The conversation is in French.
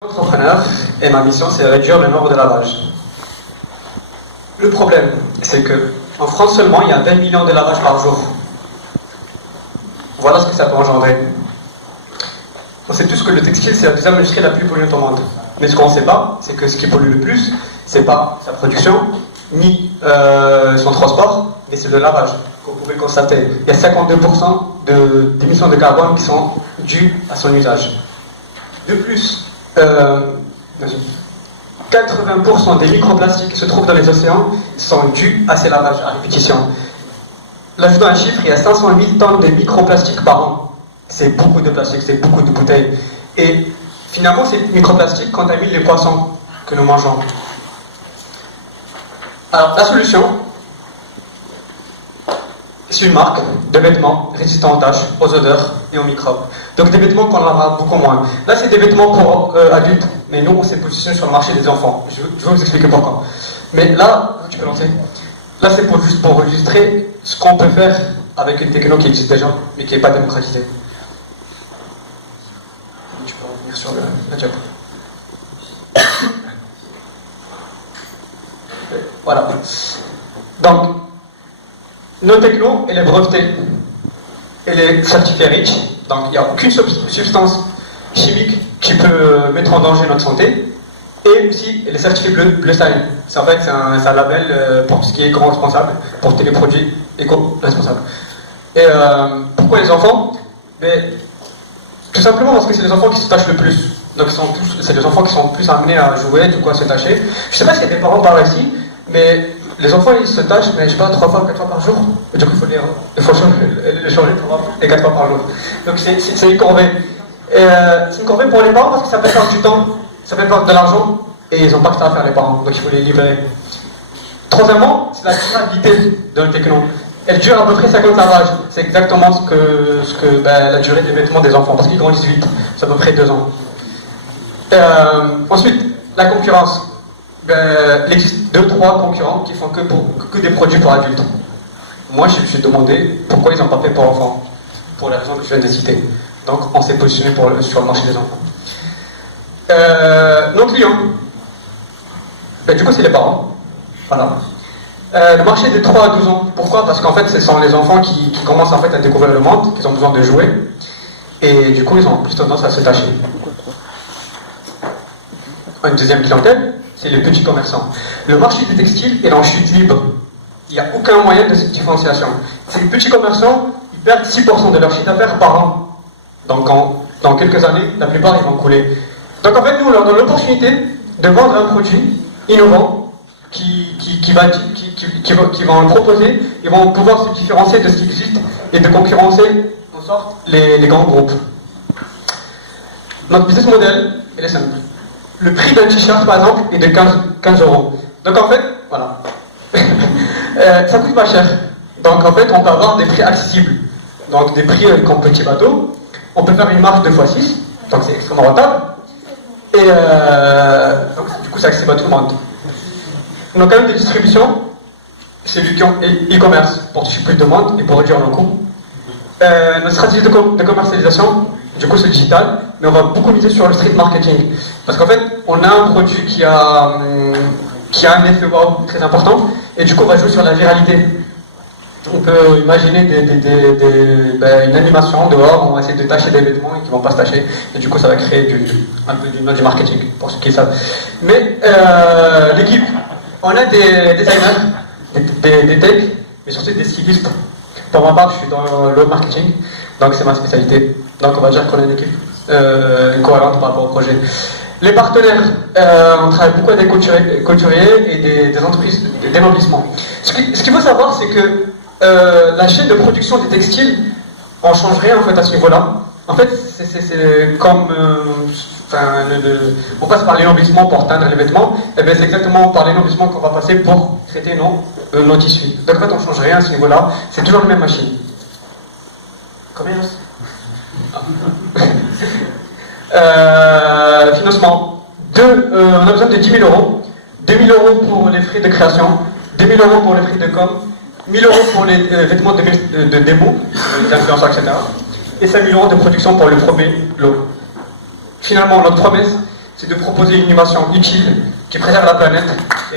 Entrepreneur et ma mission c'est de réduire le nombre de lavages. Le problème c'est que en France seulement il y a 20 millions de lavages par jour. Voilà ce que ça peut engendrer. On sait tous que le textile c'est la deuxième industrie la plus polluante au monde. Mais ce qu'on ne sait pas, c'est que ce qui pollue le plus, c'est pas sa production, ni son transport, mais c'est le lavage. Vous pouvez le constater. Il y a 52% d'émissions de carbone qui sont dues à son usage. De plus, 80% des microplastiques qui se trouvent dans les océans sont dus à ces lavages à répétition. Là, je donne un chiffre, il y a 500 000 tonnes de microplastiques par an. C'est beaucoup de plastique, c'est beaucoup de bouteilles. Et finalement, ces microplastiques contaminent les poissons que nous mangeons. Alors, la solution, c'est une marque de vêtements résistants aux taches, aux odeurs et aux microbes. Donc des vêtements qu'on lavera beaucoup moins. Là, c'est des vêtements pour adultes, mais nous, on s'est positionné sur le marché des enfants. Je vais vous expliquer pourquoi. Mais là, tu peux lancer. Là, c'est juste pour illustrer ce qu'on peut faire avec une techno qui existe déjà, mais qui n'est pas démocratisée. Tu peux revenir sur la diapo. Voilà. Donc, nos technos, elle est brevetée, elle est certifiée REACH, donc il n'y a aucune substance chimique qui peut mettre en danger notre santé, et aussi elle est certifiée Bleu Sign. En fait, c'est un label pour tout ce qui est éco-responsable, pour tous les produits éco-responsables. Et pourquoi les enfants? Mais, tout simplement parce que c'est les enfants qui se tâchent le plus. Donc c'est les enfants qui sont plus amenés à jouer, du coup à se tâcher. Je ne sais pas s'il y a des parents par ici, mais les enfants ils se tâchent, mais je sais pas, 3 fois, 4 fois par jour. Et du coup il faut les changer 3 et 4 fois par jour. Donc c'est une corvée. C'est une corvée pour les parents parce que ça peut perdre du temps, ça peut perdre de l'argent, et ils n'ont pas que ça à faire les parents, donc il faut les libérer. Troisièmement, c'est la durabilité de la techno. Elle dure à peu près 50 lavages. C'est exactement ce que la durée des vêtements des enfants, parce qu'ils grandissent vite, c'est à peu près 2 ans. Ensuite, la concurrence. Il existe 2-3 concurrents qui font que des produits pour adultes. Moi, je me suis demandé pourquoi ils n'ont pas fait pour enfants, pour les raisons que je viens de citer. Donc, on s'est positionné sur le marché des enfants. Nos clients, du coup, c'est les parents. Voilà. Le marché des 3 à 12 ans. Pourquoi? Parce qu'en fait, ce sont les enfants qui commencent en fait à découvrir le monde, qui ont besoin de jouer, et du coup, ils ont plus tendance à se tâcher. Une deuxième clientèle, c'est les petits commerçants. Le marché du textile est en chute libre. Il n'y a aucun moyen de différenciation. Ces petits commerçants, ils perdent 6% de leur chiffre d'affaires par an. Donc dans quelques années, la plupart ils vont couler. Donc en fait, nous, on leur donne l'opportunité de vendre un produit innovant qui vont le proposer, ils vont pouvoir se différencier de ce qui existe et de concurrencer en sorte les grands groupes. Notre business model, il est simple. Le prix d'un t-shirt, par exemple, est de 15 euros. Donc en fait, voilà. Ça coûte pas cher. Donc en fait, on peut avoir des prix accessibles. Donc des prix comme petit bateau. On peut faire une marge 2x6, donc c'est extrêmement rentable. Et donc, du coup, c'est accessible à tout le monde. On a quand même des distributions, c'est du e-commerce pour toucher plus de monde et pour réduire nos coûts. Notre stratégie de commercialisation, du coup c'est digital, mais on va beaucoup miser sur le street marketing. Parce qu'en fait, on a un produit qui a un effet wow très important, et du coup on va jouer sur la viralité. On peut imaginer une animation dehors, on va essayer de tâcher des vêtements et qui ne vont pas se tâcher, et du coup ça va créer un peu du marketing, pour ceux qui savent. Mais l'équipe, on a des designers, des techs, mais surtout des stylistes. Pour ma part, je suis dans le marketing, donc c'est ma spécialité. Donc on va dire qu'on a une équipe cohérente par rapport au projet. Les partenaires, on travaille beaucoup avec des couturiers et des entreprises d'énoblissement. Ce qu'il faut savoir, c'est que la chaîne de production des textiles, on ne change rien en fait à ce niveau-là. En fait, c'est comme on passe par l'énoblissement pour teindre les vêtements, et bien c'est exactement par l'énoblissement qu'on va passer pour traiter nos tissus. Donc en fait, on ne change rien à ce niveau-là, c'est toujours la même machine. Combien financement. On a besoin de 10 000 euros. 2 000 euros pour les frais de création, 2 000 euros pour les frais de com, 1 000 euros pour les vêtements de démo, les influenceurs, etc. Et 5 000 euros de production pour le premier lot. Finalement, notre promesse, c'est de proposer une innovation utile qui préserve la planète. Et,